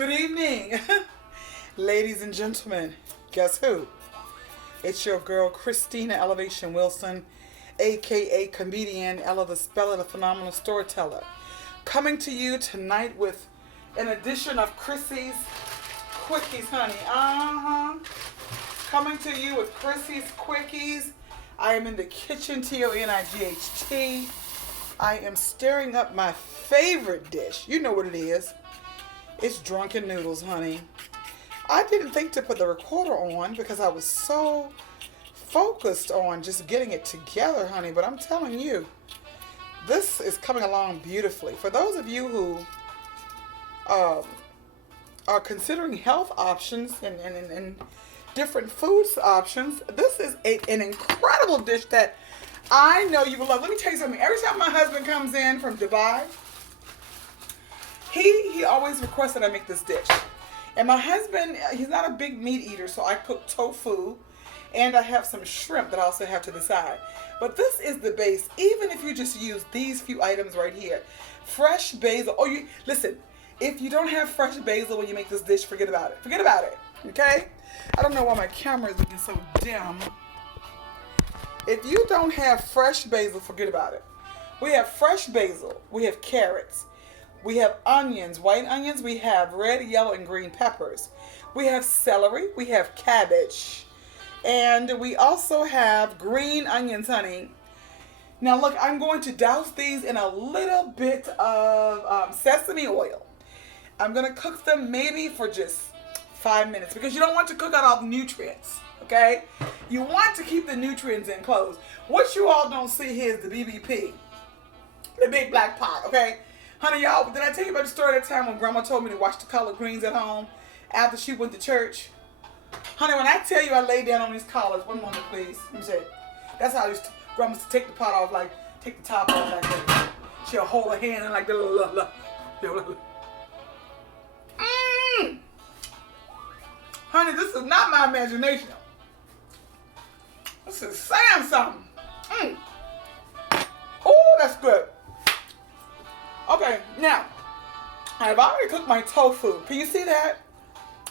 Good evening, ladies and gentlemen. Guess who? It's your girl, Christina Ellavation Wilson, aka comedian Ella the Spella, the phenomenal storyteller, coming to you tonight with an edition of Chrissy's Quickies, honey. Coming to you with Chrissy's Quickies. I am in the kitchen, TONIGHT. I am stirring up my favorite dish. You know what it is. It's Drunken Noodles, honey. I didn't think to put the recorder on because I was so focused on just getting it together, honey. But I'm telling you, this is coming along beautifully. For those of you who are considering health options and different foods options, this is an incredible dish that I know you will love. Let me tell you something. Every time my husband comes in from Dubai, he always requests that I make this dish. And my husband, he's not a big meat eater, so I cook tofu, and I have some shrimp that I also have to the side. But this is the base. Even if you just use these few items right here, fresh basil. Oh, listen. If you don't have fresh basil when you make this dish, forget about it. Forget about it. Okay? I don't know why my camera is looking so dim. If you don't have fresh basil, forget about it. We have fresh basil. We have carrots. We have onions, white onions. We have red, yellow, and green peppers. We have celery. We have cabbage. And we also have green onions, honey. Now, look, I'm going to douse these in a little bit of sesame oil. I'm going to cook them maybe for just 5 minutes because you don't want to cook out all the nutrients, okay? You want to keep the nutrients in close. What you all don't see here is the BBP, the big black pot, okay? Honey, y'all, did I tell you about the story that time when Grandma told me to wash the collard greens at home after she went to church? Honey, when I tell you I lay down on these collards, one moment, please. Let me say, that's how Grandma used to take the pot off, like, take the top off like that. She'll hold her hand and like, Honey, this is not my imagination. This is saying something. Oh, that's good. Okay, now, I've already cooked my tofu. Can you see that?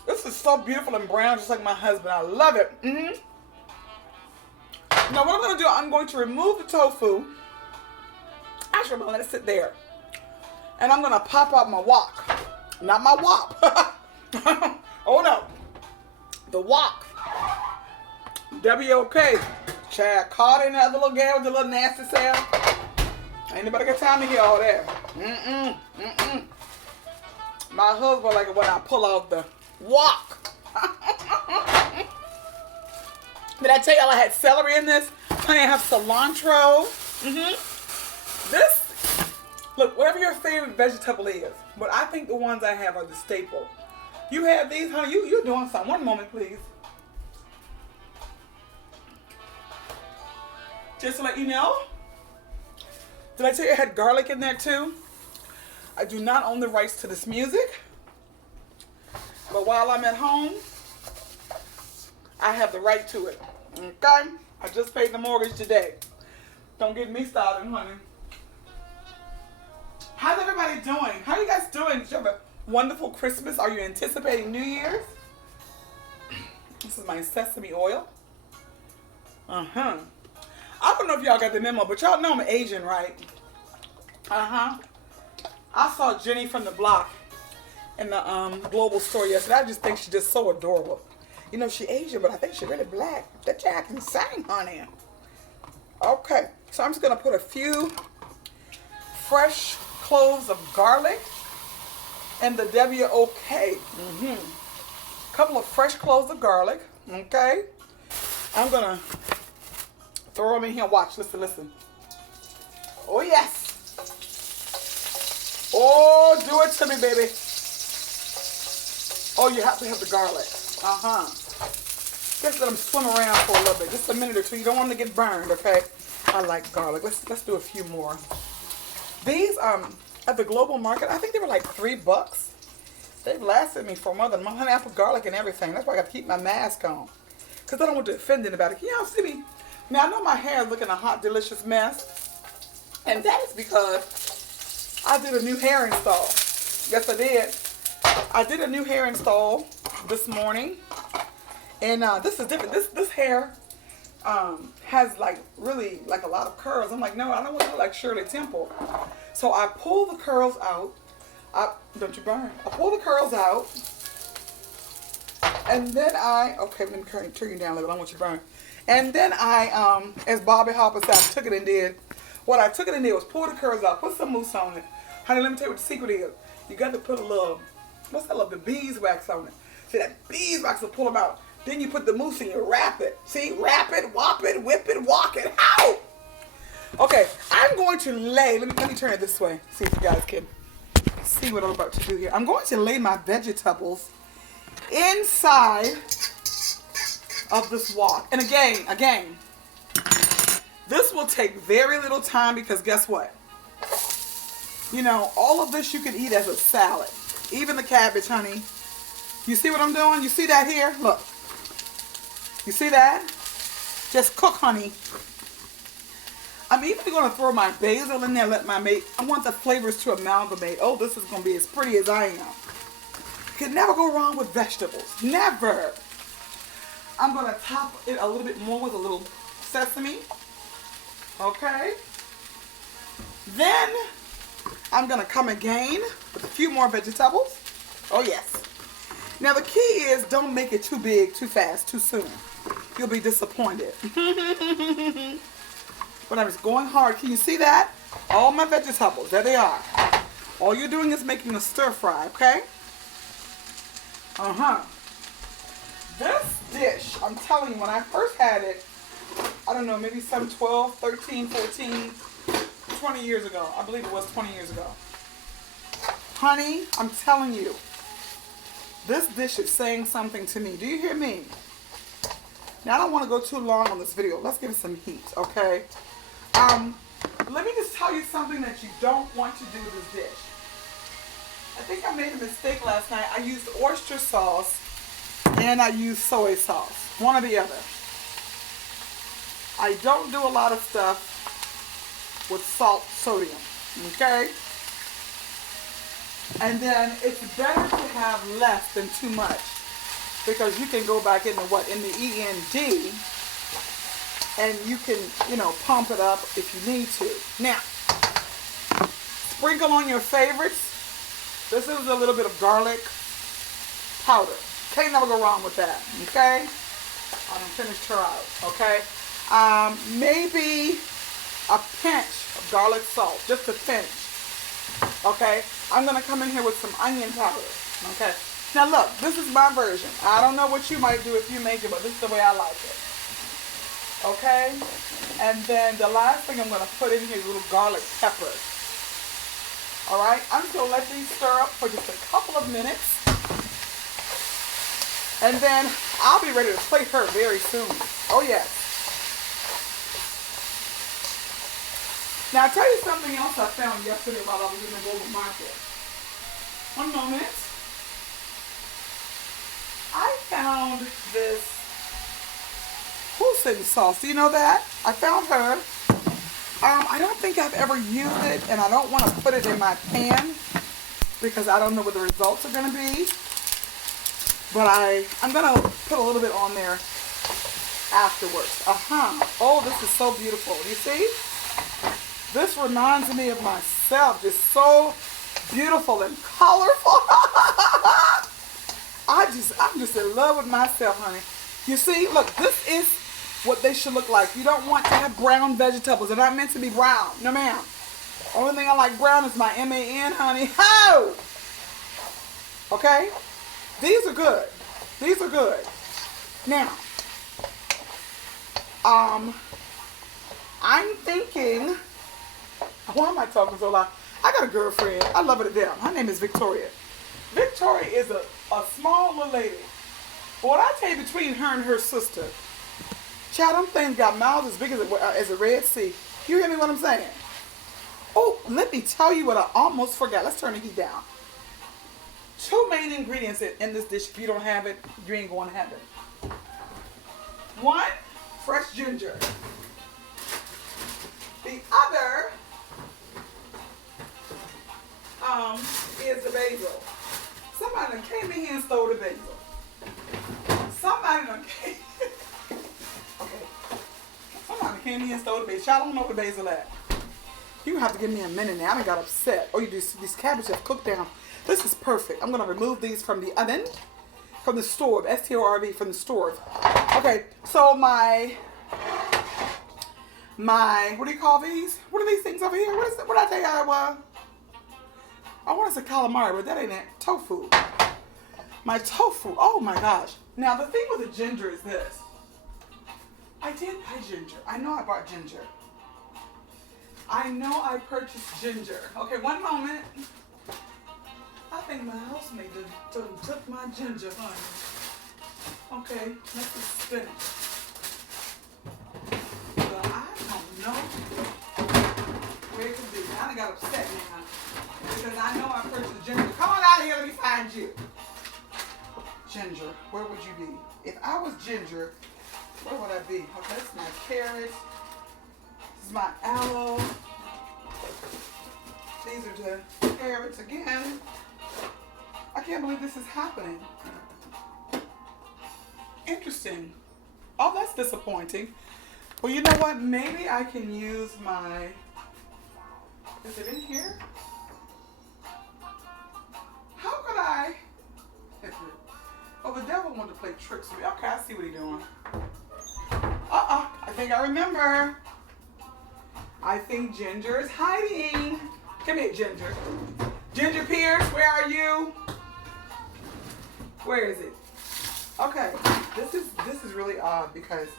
This is so beautiful and brown, just like my husband. I love it. Now, what I'm going to do, I'm going to remove the tofu. Actually, I'm going to let it sit there. And I'm going to pop out my wok. Not my wok. Oh, no. The wok. W-O-K. Chad caught in that little gal with the little nasty sound. Ain't nobody got time to hear all that. My husband like it when I pull out the wok. Did I tell y'all I had celery in this? Honey, I have cilantro. This, look, whatever your favorite vegetable is, but I think the ones I have are the staple. You have these, honey, you're doing something. One moment, please. Just to let you know, did I tell you I had garlic in there too? I do not own the rights to this music, but while I'm at home, I have the right to it. Okay? I just paid the mortgage today. Don't get me started, honey. How's everybody doing? How are you guys doing? Did you have a wonderful Christmas? Are you anticipating New Year's? This is my sesame oil. I don't know if y'all got the memo, but y'all know I'm Asian, right? I saw Jenny from the block in the global store yesterday. I just think she's just so adorable. You know, she's Asian, but I think she's really black. That child can sing, honey. Okay, so I'm just going to put a few fresh cloves of garlic and the W-O-K. Couple of fresh cloves of garlic, okay? I'm going to throw them in here. Watch, listen. Oh, yes. Oh, do it to me, baby. Oh, you have to have the garlic. Just let them swim around for a little bit. Just a minute or two. You don't want them to get burned, okay? I like garlic. Let's do a few more. These, at the global market, I think they were like $3. They've lasted me for more than a month. Honey, I put garlic and everything. That's why I got to keep my mask on. Because I don't want to offend anybody. Can y'all see me? Now, I know my hair is looking a hot, delicious mess. And that is because I did a new hair install. Yes, I did. I did a new hair install this morning, and this is different. This hair has like really like a lot of curls. I'm like, no, I don't want to look like Shirley Temple. So I pull the curls out. Don't you burn? I pull the curls out, and then okay, let me turn you down a little bit. I don't want you to burn. And then as Bobby Hopper said, I took it and did. What I took it and did was pull the curls out, put some mousse on it. Honey, let me tell you what the secret is. You got to put a little, what's that little, the beeswax on it. See, that beeswax will pull them out. Then you put the mousse and you wrap it. See, wrap it, whop it, whip it, walk it. Ow! Okay, I'm going to lay, let me turn it this way. See if you guys can see what I'm about to do here. I'm going to lay my vegetables inside of this wok. And again, this will take very little time because guess what? You know, all of this you can eat as a salad. Even the cabbage, honey. You see what I'm doing? You see that here? Look. You see that? Just cook, honey. I'm even going to throw my basil in there. I want the flavors to amalgamate. Oh, this is going to be as pretty as I am. You can never go wrong with vegetables. Never. I'm going to top it a little bit more with a little sesame. Okay. Then I'm going to come again with a few more vegetables. Oh, yes. Now, the key is don't make it too big, too fast, too soon. You'll be disappointed. But I'm just going hard. Can you see that? All my vegetables. There they are. All you're doing is making a stir fry, okay? This dish, I'm telling you, when I first had it, I don't know, maybe some 12, 13, 14, 20 years ago. I believe it was 20 years ago. Honey, I'm telling you, this dish is saying something to me. Do you hear me? Now, I don't want to go too long on this video. Let's give it some heat, okay? Let me just tell you something that you don't want to do with this dish. I think I made a mistake last night. I used oyster sauce and I used soy sauce. One or the other. I don't do a lot of stuff with salt, sodium, okay? And then it's better to have less than too much because you can go back into in the END and you can, pump it up if you need to. Now, sprinkle on your favorites. This is a little bit of garlic powder. Can't never go wrong with that, okay? I done finished her out, okay? Maybe a pinch of garlic salt, just a pinch, okay? I'm going to come in here with some onion powder, okay? Now look, this is my version. I don't know what you might do if you make it, but this is the way I like it, okay? And then the last thing I'm going to put in here is little garlic peppers, all right? I'm just going to let these stir up for just a couple of minutes. And then I'll be ready to plate her very soon. Oh, yes. Now, I'll tell you something else I found yesterday while I was in the Global Market. One moment. I found this hoisin sauce. Do you know that? I found her. I don't think I've ever used it, and I don't want to put it in my pan because I don't know what the results are going to be. But I'm going to put a little bit on there afterwards. Oh, this is so beautiful. You see? This reminds me of myself. Just so beautiful and colorful. I'm just in love with myself, honey. You see? Look, this is what they should look like. You don't want to have brown vegetables. They're not meant to be brown. No, ma'am. Only thing I like brown is my MAN, honey. Oh! Okay? These are good. These are good. Now, I'm thinking, why am I talking so loud? I got a girlfriend. I love her to death. Her name is Victoria. Victoria is a small little lady. But what I tell you, between her and her sister, child, them things got mouths as big as a Red Sea. You hear me what I'm saying? Oh, let me tell you what I almost forgot. Let's turn the heat down. 2 main ingredients in this dish. If you don't have it, you ain't going to have it. 1, fresh ginger. The other is the basil. Some Somebody done came in here and stole the basil. Somebody done came. Okay. Somebody came in here and stole the basil. Y'all don't know where the basil at. You have to give me a minute now. I done got upset. Oh, you do these cabbages have cooked down. This is perfect. I'm gonna remove these from the oven, from the stove. STORV from the stove. Okay, so my what do you call these? What are these things over here? What is it? What did I tell you I want to say calamari, but that ain't it. Tofu. My tofu. Oh my gosh. Now the thing with the ginger is this. I did buy ginger. I know I bought ginger. I know I purchased ginger. Okay, one moment. I think my housemate done took my ginger, honey. Okay, let's just spinach. Well, I don't know where it could be. I done got upset now because I know I purchased ginger. Come on out here, let me find you. Ginger, where would you be? If I was ginger, where would I be? Okay, that's my carrots. This is my aloe. These are the carrots again. I can't believe this is happening. Interesting. Oh, that's disappointing. Well, you know what? Maybe I can use my... Is it in here? How could I... Oh, the devil wanted to play tricks with me. Okay, I see what he's doing. I think I remember. I think Ginger is hiding. Come here, Ginger. Ginger Pierce, where are you? Where is it? Okay, this is really odd because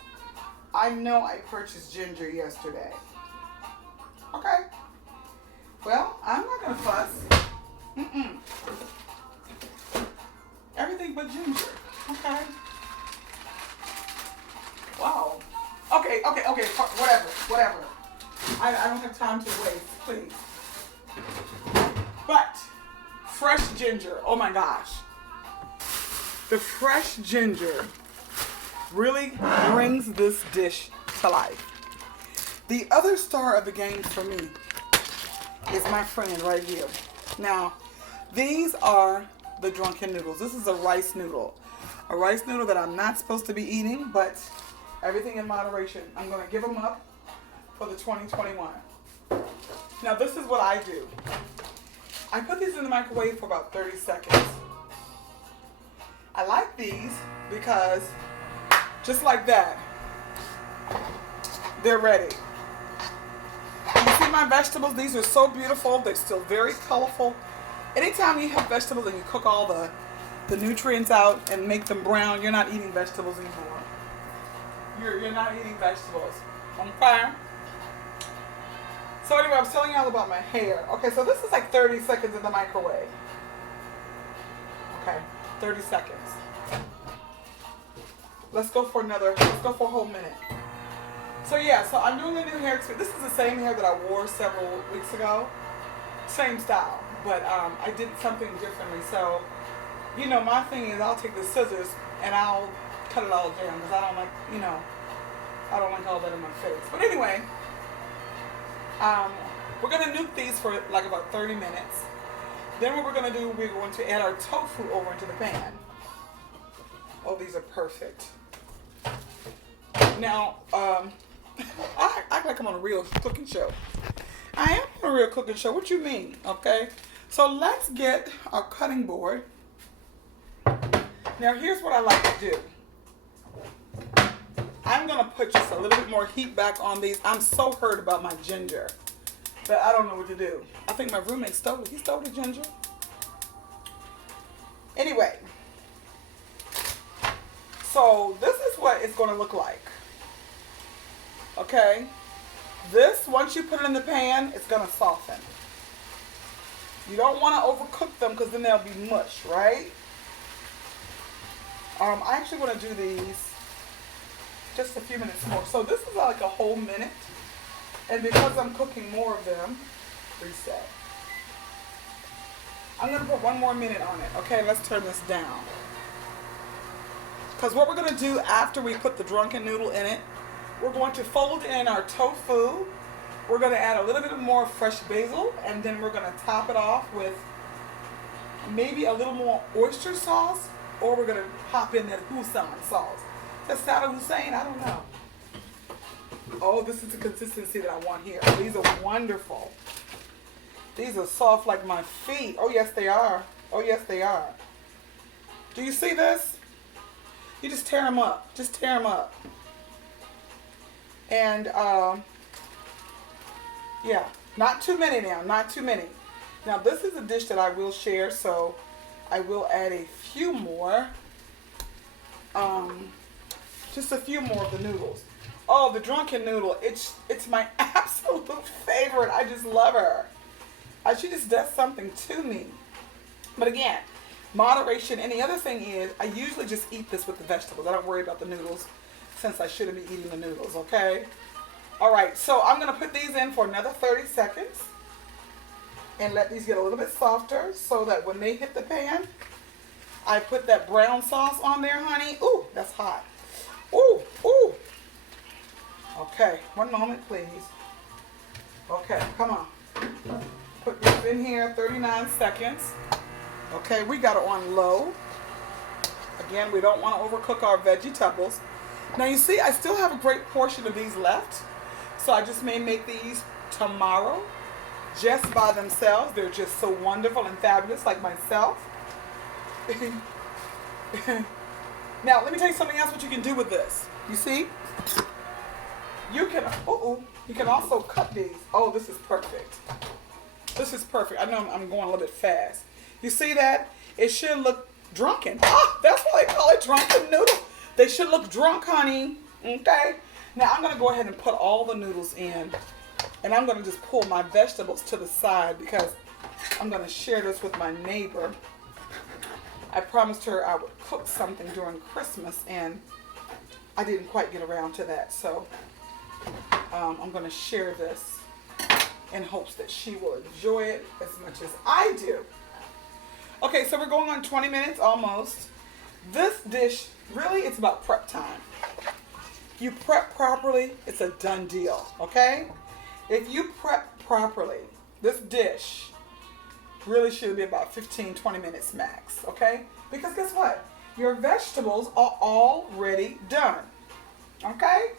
I know I purchased ginger yesterday. Okay. Well, I'm not gonna fuss. Everything but ginger. Okay. Wow. Okay. Whatever. I don't have time to waste, please. But fresh ginger. Oh my gosh. The fresh ginger really brings this dish to life. The other star of the game for me is my friend right here. Now, these are the Drunken noodles. This is a rice noodle. A rice noodle that I'm not supposed to be eating, but everything in moderation. I'm going to give them up for the 2021. Now, this is what I do. I put these in the microwave for about 30 seconds. I like these because just like that, they're ready. You see my vegetables? These are so beautiful. They're still very colorful. Anytime you have vegetables and you cook all the nutrients out and make them brown, you're not eating vegetables anymore. You're not eating vegetables. Okay? So anyway, I was telling y'all about my hair. Okay, so this is like 30 seconds in the microwave. Okay, 30 seconds. Let's go for a whole minute. So yeah, so I'm doing a new hair experience. This is the same hair that I wore several weeks ago. Same style, but I did something differently. So, you know, my thing is I'll take the scissors and I'll cut it all down because I don't like, I don't like all that in my face. But anyway, we're going to nuke these for like about 30 minutes. Then what we're going to do, we're going to add our tofu over into the pan. Oh, these are perfect. Now, I act like I'm on a real cooking show. I am on a real cooking show. What you mean? Okay. So let's get our cutting board. Now, here's what I like to do. I'm going to put just a little bit more heat back on these. I'm so hurt about my ginger that I don't know what to do. I think my roommate stole it. He stole the ginger. Anyway. So this is what it's going to look like. Okay. This, once you put it in the pan, it's going to soften. You don't want to overcook them because then they'll be mush, right? I actually want to do these just a few minutes more. So this is like a whole minute. And because I'm cooking more of them, reset. I'm going to put 1 more minute on it. Okay, let's turn this down. Because what we're going to do after we put the Drunken noodle in it, we're going to fold in our tofu. We're going to add a little bit more fresh basil, and then we're going to top it off with maybe a little more oyster sauce, or we're gonna pop in that Hussein sauce. That's Saddam Hussein, I don't know. Oh, this is the consistency that I want here. These are wonderful. These are soft like my feet. Oh, yes, they are. Oh, yes, they are. Do you see this? You just tear them up. Just tear them up. And, yeah, not too many now. Not too many. Now, this is a dish that I will share, so I will add a few more. Just a few more of the noodles. Oh, the Drunken noodle. It's my absolute favorite. I just love her. She just does something to me. But again, moderation. And the other thing is, I usually just eat this with the vegetables. I don't worry about the noodles since I shouldn't be eating the noodles, okay? All right, so I'm going to put these in for another 30 seconds and let these get a little bit softer so that when they hit the pan, I put that brown sauce on there, honey. Ooh, that's hot. Ooh, ooh. Okay, one moment, please. Okay, come on. Put this in here, 39 seconds. Okay, we got it on low. Again, we don't want to overcook our vegetables. Now you see, I still have a great portion of these left. So I just may make these tomorrow just by themselves. They're just so wonderful and fabulous, like myself. Now, let me tell you something else what you can do with this. You see? You can, you can also cut these. Oh, this is perfect. This is perfect. I know I'm going a little bit fast. You see that? It should look drunken. Ah, that's why they call it drunken noodle. They should look drunk, honey. Okay? Now, I'm going to go ahead and put all the noodles in. And I'm going to just pull my vegetables to the side because I'm going to share this with my neighbor. I promised her I would cook something during Christmas, and I didn't quite get around to that. So I'm going to share this in hopes that she will enjoy it as much as I do. Okay, so we're going on 20 minutes almost. This dish, really, it's about prep time. If you prep properly, it's a done deal, okay? If you prep properly, this dish really should be about 15, 20 minutes max, okay? Because guess what? Your vegetables are already done, okay?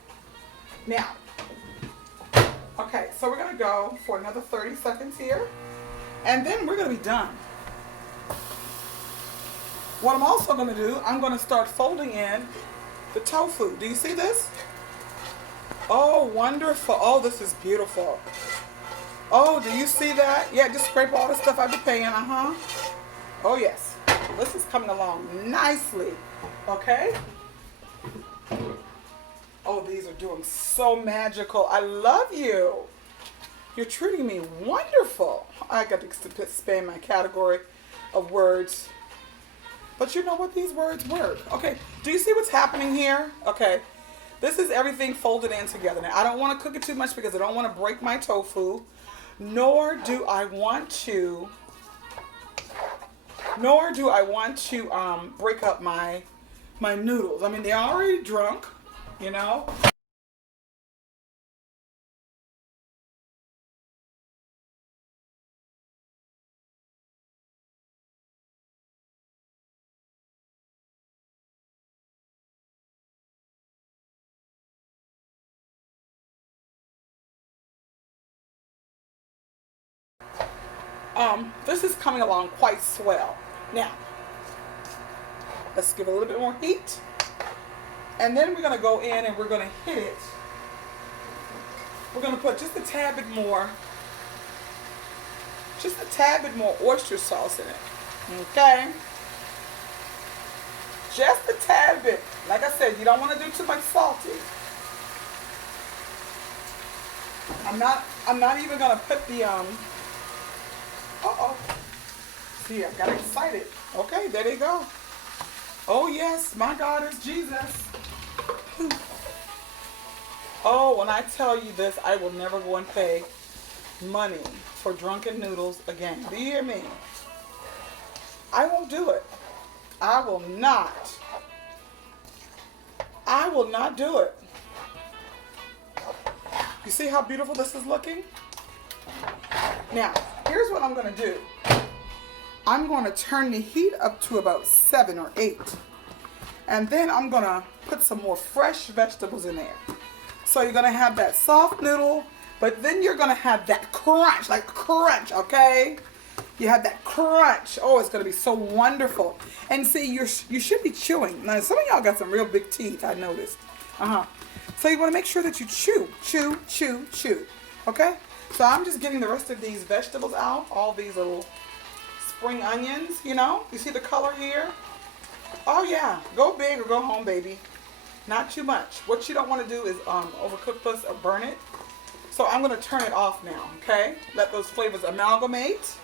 Now, okay, so we're gonna go for another 30 seconds here, and then we're gonna be done. What I'm also gonna do, I'm gonna start folding in the tofu. Do you see this? Oh, wonderful. Oh, this is beautiful. Oh, do you see that? Yeah, just scrape all the stuff out the pan, Oh, yes. This is coming along nicely, okay? Oh, these are doing so magical. I love you. You're treating me wonderful. I got to expand my category of words. But you know what? These words work. Okay, do you see what's happening here? Okay, this is everything folded in together. Now, I don't want to cook it too much because I don't want to break my tofu. Nor do I want to break up my noodles. I mean, they're already drunk, you know. This is coming along quite swell. Now, let's give it a little bit more heat. And then we're going to go in and we're going to hit it. We're going to put just a tad bit more oyster sauce in it. Okay? Just a tad bit. Like I said, you don't want to do too much salty. I'm not even going to put the See, I got excited. Okay, there they go. Oh yes, my God is Jesus. Oh, when I tell you this, I will never go and pay money for Drunken noodles again. Do you hear me? I won't do it. I will not do it. You see how beautiful this is looking? Now, here's what I'm going to do. I'm going to turn the heat up to about 7 or 8. And then I'm going to put some more fresh vegetables in there. So you're going to have that soft noodle, but then you're going to have that crunch, like crunch, okay? You have that crunch. Oh, it's going to be so wonderful. And see, you should be chewing. Now, some of y'all got some real big teeth, I noticed. So you want to make sure that you chew, chew, chew, chew. Okay? So I'm just getting the rest of these vegetables out. All these little spring onions, you know. You see the color here? Oh, yeah. Go big or go home, baby. Not too much. What you don't want to do is overcook this or burn it. So I'm going to turn it off now, okay? Let those flavors amalgamate.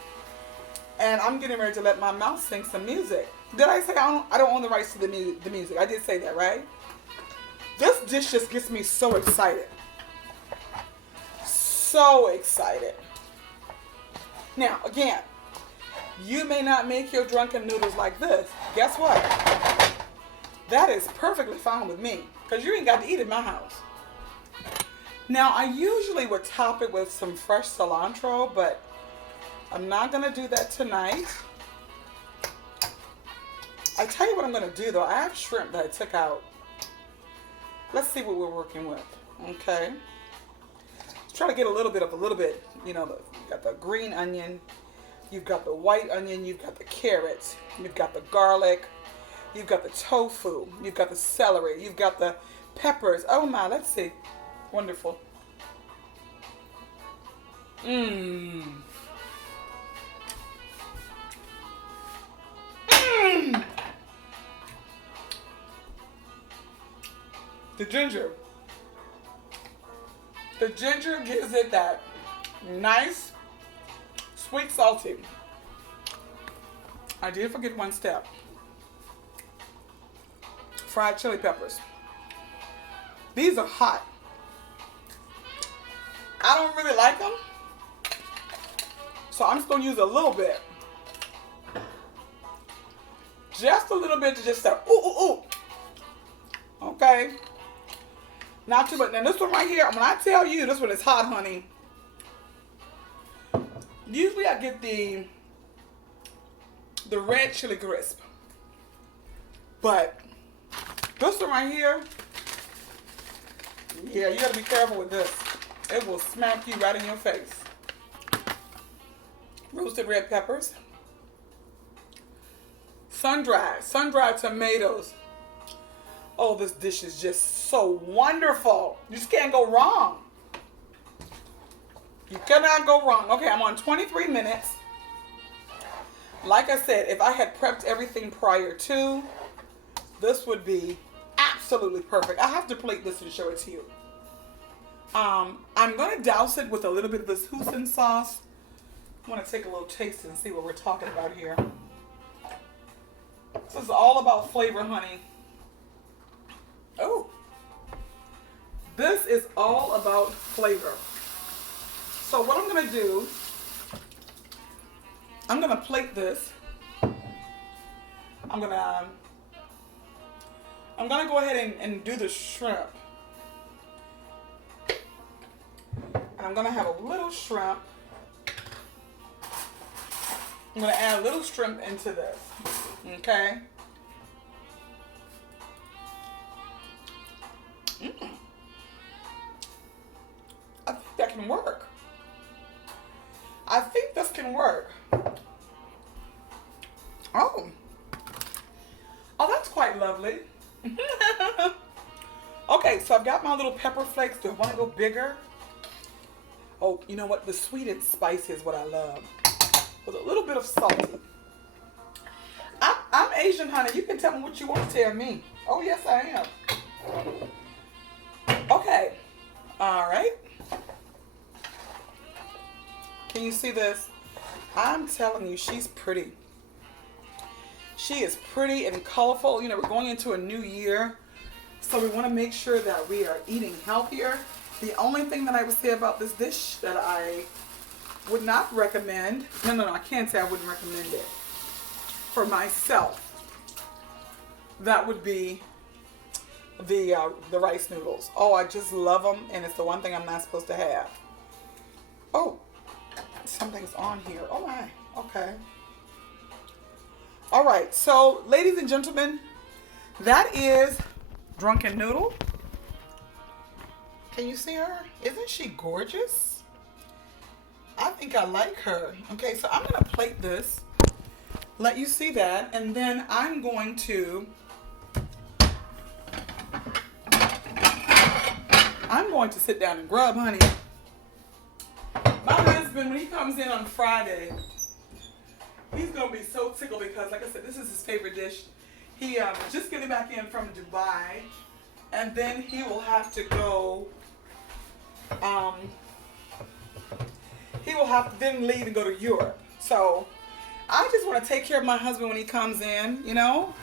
And I'm getting ready to let my mouth sing some music. Did I say I don't own the rights to the music? I did say that, right? This dish just gets me so excited. So excited. Now, again, you may not make your drunken noodles like this. Guess what? That is perfectly fine with me, because you ain't got to eat in my house. Now, I usually would top it with some fresh cilantro, but I'm not going to do that tonight. I tell you what I'm going to do, though. I have shrimp that I took out. Let's see what we're working with. Okay. Let's try to get a little bit, you know, you've got the green onion, you've got the white onion, you've got the carrots, you've got the garlic, you've got the tofu, you've got the celery, you've got the peppers. Oh my, let's see. Wonderful. The ginger. The ginger gives it that nice, sweet, salty. I did forget one step. Fried chili peppers. These are hot. I don't really like them, so I'm just going to use a little bit. Just a little bit to just say, ooh, ooh, ooh. Okay. Not too much. Now this one right here, when I tell you this one is hot, honey. Usually I get the red chili crisp. But this one right here, yeah, you gotta be careful with this. It will smack you right in your face. Roasted red peppers. Sun-dried tomatoes. Oh, this dish is just so wonderful. You just can't go wrong. You cannot go wrong. Okay, I'm on 23 minutes. Like I said, if I had prepped everything prior to, this would be absolutely perfect. I have to plate this and show it to you. I'm going to douse it with a little bit of this hoisin sauce. I want to take a little taste and see what we're talking about here. This is all about flavor, honey. Oh, this is all about flavor. So what I'm going to do, I'm going to plate this. I'm going to go ahead and do the shrimp. And I'm going to have a little shrimp. I'm going to add a little shrimp into this. Okay? I think that can work. I think this can work. Oh, that's quite lovely. Okay, so I've got my little pepper flakes. Do I want to go bigger? Oh, you know what? The sweet and spicy is what I love. With a little bit of salty. I'm Asian, honey. You can tell me what you want to tell me. Oh, yes, I am. Okay. All right. Can you see this? I'm telling you, she's pretty. She is pretty and colorful. You know, we're going into a new year, so we want to make sure that we are eating healthier. The only thing that I would say about this dish that I would not recommend, no, I can't say I wouldn't recommend it for myself. That would be the rice noodles. Oh, I just love them, and it's the one thing I'm not supposed to have. Oh, something's on here. Oh my, okay. All right, so ladies and gentlemen, that is Drunken Noodle. Can you see her? Isn't she gorgeous? I think I like her. Okay, so I'm gonna plate this, let you see that, and then I'm going to sit down and grub, honey. My husband, when he comes in on Friday, he's gonna be so tickled because, like I said, this is his favorite dish. He just getting back in from Dubai, and then he will have to go. He will have to then leave and go to Europe. So I just want to take care of my husband when he comes in. You know,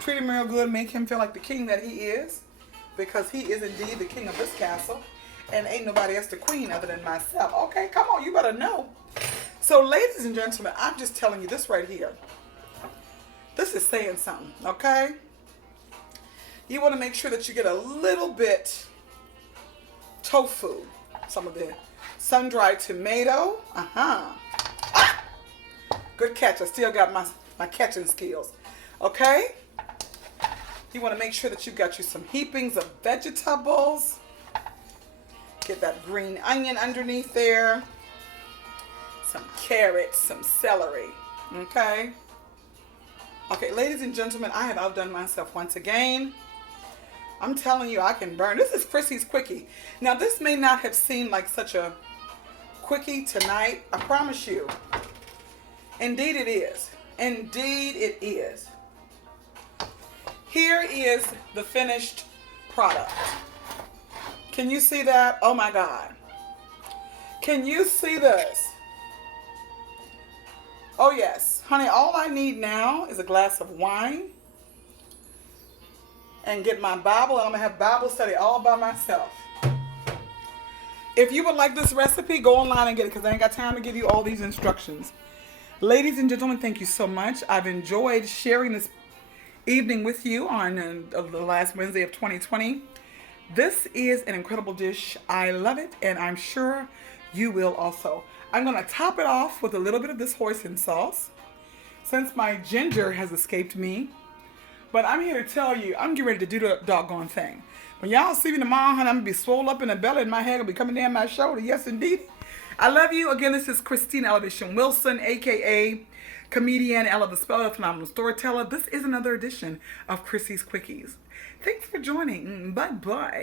treat him real good, make him feel like the king that he is, because he is indeed the king of this castle, and ain't nobody else the queen other than myself. Okay, come on, you better know. So, ladies and gentlemen, I'm just telling you this right here. This is saying something, okay? You want to make sure that you get a little bit tofu, some of the sun-dried tomato. Ah! Good catch. I still got my catching skills. Okay? You want to make sure that you've got you some heapings of vegetables. Get that green onion underneath there. Some carrots, some celery. Okay? Okay, ladies and gentlemen, I have outdone myself once again. I'm telling you, I can burn. This is Chrissy's Quickie. Now, this may not have seemed like such a quickie tonight. I promise you. Indeed it is. Indeed it is. Here is the finished product. Can you see that? Oh my God. Can you see this? Oh yes. Honey, all I need now is a glass of wine and get my Bible, and I'm going to have Bible study all by myself. If you would like this recipe, go online and get it, because I ain't got time to give you all these instructions. Ladies and gentlemen, thank you so much. I've enjoyed sharing this evening with you on the last Wednesday of 2020. This is an incredible dish. I love it, and I'm sure you will also. I'm going to top it off with a little bit of this hoisin sauce, since my ginger has escaped me. But I'm here to tell you, I'm getting ready to do the doggone thing. When y'all see me tomorrow, honey, I'm going to be swole up in the belly, and my head will be coming down my shoulder. Yes, indeed. I love you. Again, this is Christina Ellavation Wilson, a.k.a. comedian Ella the Spella, phenomenal storyteller. This is another edition of Chrissy's Quickies. Thanks for joining. Bye-bye.